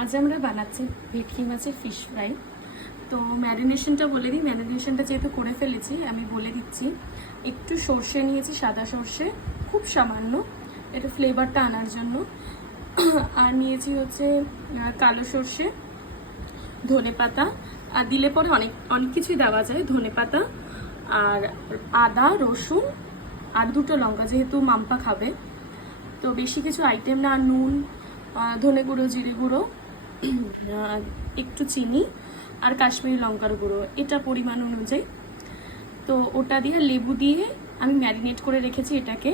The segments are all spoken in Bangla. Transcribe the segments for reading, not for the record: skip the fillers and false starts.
আজ আমরা বানাচ্ছি ভেটকি মাছের ফিশ ফ্রাই। তো ম্যারিনেশনটা বলে দিই, ম্যারিনেশনটা যেহেতু করে ফেলেছি আমি বলে দিচ্ছি। একটু সর্ষে নিয়েছি, সাদা সর্ষে, খুব সামান্য, এটা ফ্লেভারটা আনার জন্য। আর নিয়েছি হচ্ছে কালো সর্ষে, ধনে পাতা, আর দিলে পরে অনেক অনেক কিছুই দেওয়া যায়, ধনে পাতা আর আদা, রসুন আর দুটো লঙ্কা, যেহেতু মাম্পা খাবে তো বেশি কিছু আইটেম না। নুন, ধনে গুঁড়ো, জিরে গুঁড়ো, একটু চিনি আর কাশ্মীরি লঙ্কার গুঁড়ো, এটা পরিমাণ অনুযায়ী। তো ওটা দিয়ে লেবু দিয়ে আমি ম্যারিনেট করে রেখেছি এটাকে।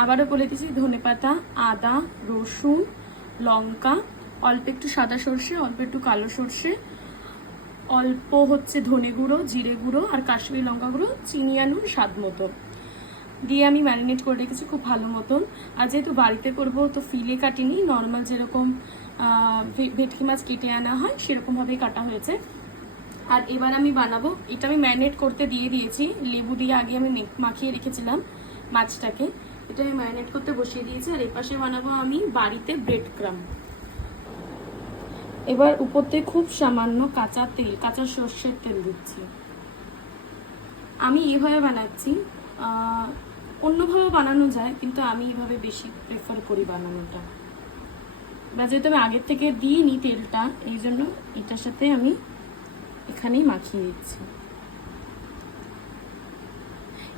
আবারও বলে দিয়েছি, ধনে পাতা, আদা, রসুন, লঙ্কা, অল্প একটু সাদা সর্ষে, অল্প একটু কালো সর্ষে, অল্প হচ্ছে ধনে গুঁড়ো, জিরে গুঁড়ো আর কাশ্মীরি লঙ্কা গুঁড়ো, চিনি আর নুন স্বাদ মতো দিয়ে আমি ম্যারিনেট করে রেখেছি খুব ভালো মতন। আর যেহেতু বাড়িতে করব তো ফিলে কাটিনি, নর্মাল যেরকম ভেটকি মাছ কেটে আনা হয় সেরকমভাবেই কাটা হয়েছে। আর এবার আমি বানাবো, এটা আমি ম্যারিনেট করতে দিয়ে দিয়েছি, লেবু দিয়ে আগে আমি মাখিয়ে রেখেছিলাম মাছটাকে, এটা আমি ম্যারিনেট করতে বসিয়ে দিয়েছি। আর এপাশে বানাবো আমি বাড়িতে ব্রেড ক্রাম। এবার উপর থেকে খুব সামান্য কাঁচা তেল, কাঁচা সর্ষের তেল দিচ্ছি। আমি এভাবে বানাচ্ছি, অন্যভাবে বানানো যায় কিন্তু আমি এভাবে বেশি প্রেফার করি বানানোটা। বা যেহেতু আমি আগের থেকে দিইনি তেলটা, এই জন্য এটার সাথে আমি এখানেই মাখিয়ে দিচ্ছি।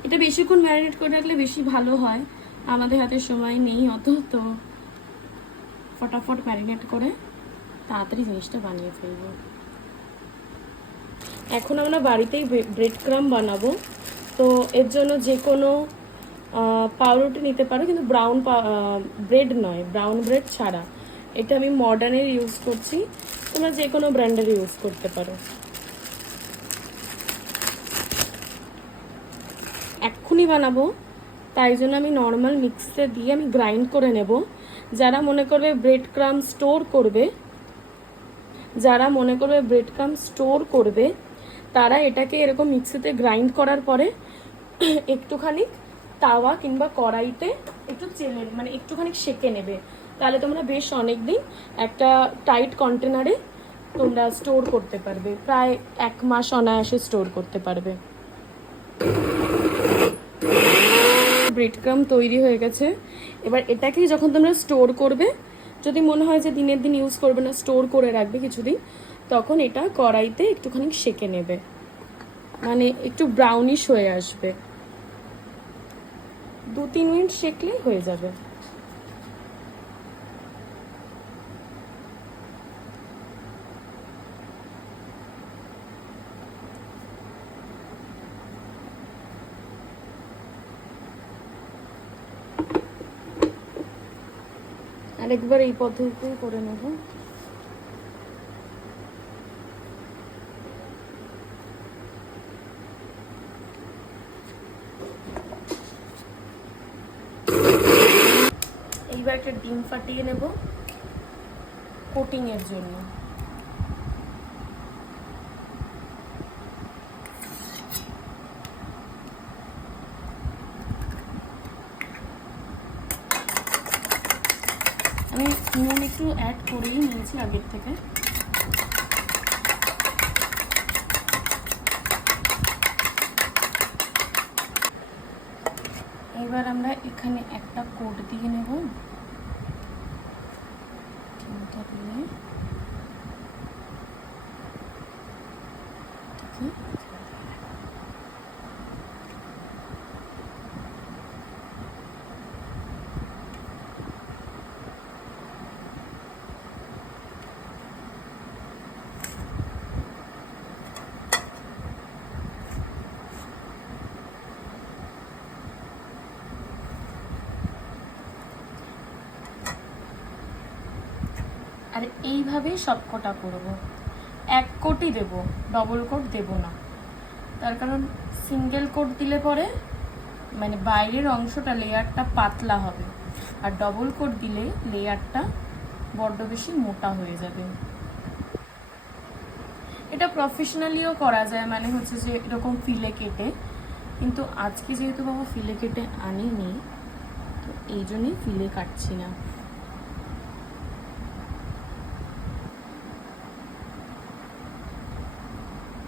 এটা বেশিক্ষণ ম্যারিনেট করে রাখলে বেশি ভালো হয়, আমাদের হাতে সময় নেই অত, তো ফটাফট ম্যারিনেট করে তাড়াতাড়ি জিনিসটা বানিয়ে ফেলবো। এখন আমরা বাড়িতেই ব্রেড ক্রাম বানাবো, তো এর জন্য যে কোনো পাউরুটি নিতে পারো, কিন্তু ব্রাউন ব্রেড নয়, ব্রাউন ব্রেড ছাড়া। এটা আমি মডার্নের ইউজ করছি, তোমরা যে কোনো ব্র্যান্ডের ইউজ করতে পারো। এক্ষুনি বানাবো তাই জন্য আমি নর্মাল মিক্সে দিয়ে আমি গ্রাইন্ড করে নেব। যারা মনে করবে ব্রেড ক্রাম স্টোর করবে, যারা মনে করবে ব্রেড ক্রাম স্টোর করবে তারা এটাকে এরকম মিক্সিতে গ্রাইন্ড করার পরে একটুখানি তাওয়া কিংবা কড়াইতে একটু চেলে, মানে একটুখানি সেঁকে নেবে, তাহলে তোমরা বেশ অনেক দিন একটা টাইট কন্টেনারে তোমরা স্টোর করতে পারবে, প্রায় 1 মাস অনায়াসে স্টোর করতে পারবে। ব্রেড ক্রাম তৈরি হয়ে গেছে। এবার এটাকে যখন তোমরা স্টোর করবে, যদি মনে হয় যে দিনের দিন ইউজ করবে না, স্টোর করে রাখবে কিছুদিন, তখন এটা কড়াইতে একটুখানি সেঁকে নেবে, মানে একটু ব্রাউনিশ হয়ে আসবে, 2-3 মিনিট সেঁকলেই হয়ে যাবে। আরেকবার এই পদ্ধতিতেই করে নেব। এইবার একটা ডিম ফাটিয়ে নেব কোটিং এর জন্য। আমি নুন একটু অ্যাড করেই নিয়েছি আগের থেকে। এবার আমরা এখানে একটা কোট দিয়ে নেব, ডিমটা দিয়ে। আর এইভাবেই সবকটা করব, 1 কোটই দেব, ডবল কোট দেব না। তার কারণ সিঙ্গেল কোট দিলে পরে মানে বাইরের অংশটা, লেয়ারটা পাতলা হবে, আর ডবল কোট দিলে লেয়ারটা বড্ড বেশি মোটা হয়ে যাবে। এটা প্রফেশনালিও করা যায়, মানে হচ্ছে যে এরকম ফিলে কেটে, কিন্তু আজকে যেহেতু বাবা ফিলে কেটে আনিনি, তো এই জন্যই ফিলে কাটছি না।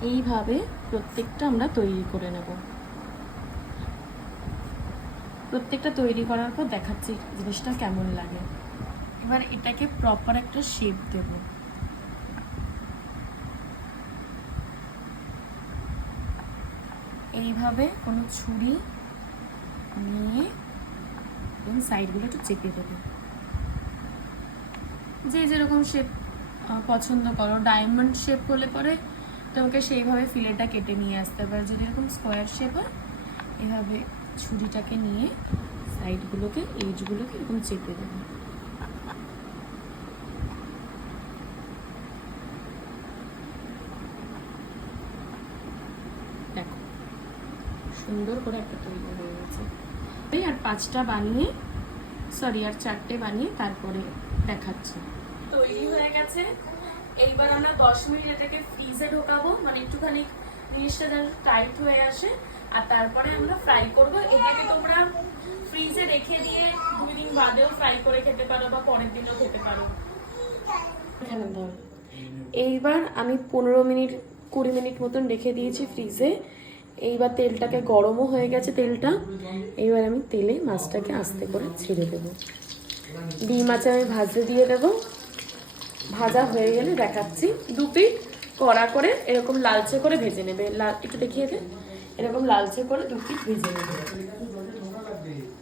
এইভাবে প্রত্যেকটা আমরা তৈরি করে নেব। প্রত্যেকটা তৈরি করার পর দেখাচ্ছি জিনিসটা কেমন লাগে। এবার এটাকে প্রপার একটা শেপ দেব। এইভাবে কোনো ছুরি নিয়ে এবং সাইডগুলো একটু চেপে দেবে। যে যেরকম শেপ পছন্দ করো, ডায়মন্ড শেপ হলে পরে তোমাকে সেইভাবে ফিলেটটা কেটে নিয়ে আসতে পারে। যদি এরকম স্কোয়ার শেপ হয়, এভাবে ছুরিটাকে নিয়ে সাইডগুলোকে, এজগুলোকে এরকম চেপে দেবে। দেখো সুন্দর করে একটা তৈরি হয়ে গেছে। আর 5টা বানিয়ে, সরি আর 4টে বানিয়ে তারপরে দেখাচ্ছি। তৈরি হয়ে গেছে। এইবার আমরা 10 মিনিট এটাকে ফ্রিজে ঢোকাবো, মানে একটুখানি জিনিসটা যেন টাইট হয়ে আসে, আর তারপরে আমরা ফ্রাই করব। এটাকে তোমরা ফ্রিজে রেখে দিয়ে 2 দিন বাদেও ফ্রাই করে খেতে পারো বা পরের দিনও খেতে পারো। এইবার আমি 15 মিনিট 20 মিনিট মতন রেখে দিয়েছি ফ্রিজে। এইবার তেলটাকে গরমও হয়ে গেছে তেলটা। এইবার আমি তেলে মাছটাকে আস্তে করে ছেড়ে দেবো। ডিম আছে আমি ভাজতে দিয়ে দেবো। ভাজা হয়ে গেলে দেখাচ্ছি। 2 পিঠ কড়া করে এরকম লালচে করে ভেজে নেবে। একটু দেখিয়ে দে, এরকম লালচে করে 2 পিঠ ভেজে নেবে।